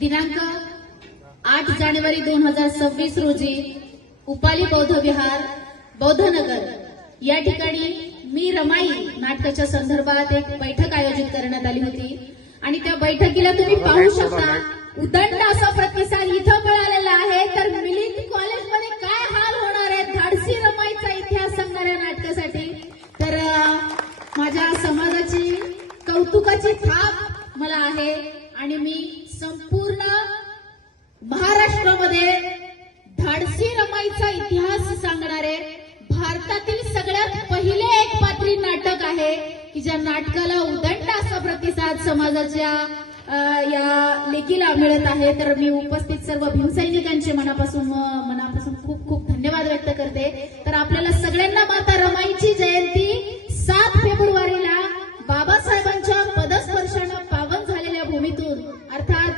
दिनांक 8 जानेवारी 2026 रोजी उपाली बौद्ध विहार बौद्धनगर या ठिकाणी मी रमाई नाटकाच्या संदर्भात एक बैठक आयोजित करण्यात आली होती आणि त्या बैठकीला तुम्ही पाहू शकता उदंड असा प्रतिसाद इथं मिळालेला आहे। तर मिलिंद कॉलेजमध्ये काय हाल होणार आहे धाडसी रमाईचा इतिहास सांगणाऱ्या नाटकासाठी। तर माझ्या समाजाची कौतुकाची थाप मला आहे आणि मी संपूर्ण महाराष्ट्रामध्ये धाडसी रमाईचा इतिहास सांगणारे भारतातील सगळ्यात पहिले एक पात्री नाटक आहे की ज्या नाटकाला उदंड असा प्रतिसाद समाजाच्या या लेखीला मिळत आहे। तर मी उपस्थित सर्व भीमसैनिकांचे मनापासून खूप खूप धन्यवाद व्यक्त करते। तर आपल्याला सगळ्यांना माता रमाईची जयंती 7 फेब्रुवारीला बाबासाहेबांच्या पदस्पर्शानं पावन झालेल्या भूमीतून अर्थात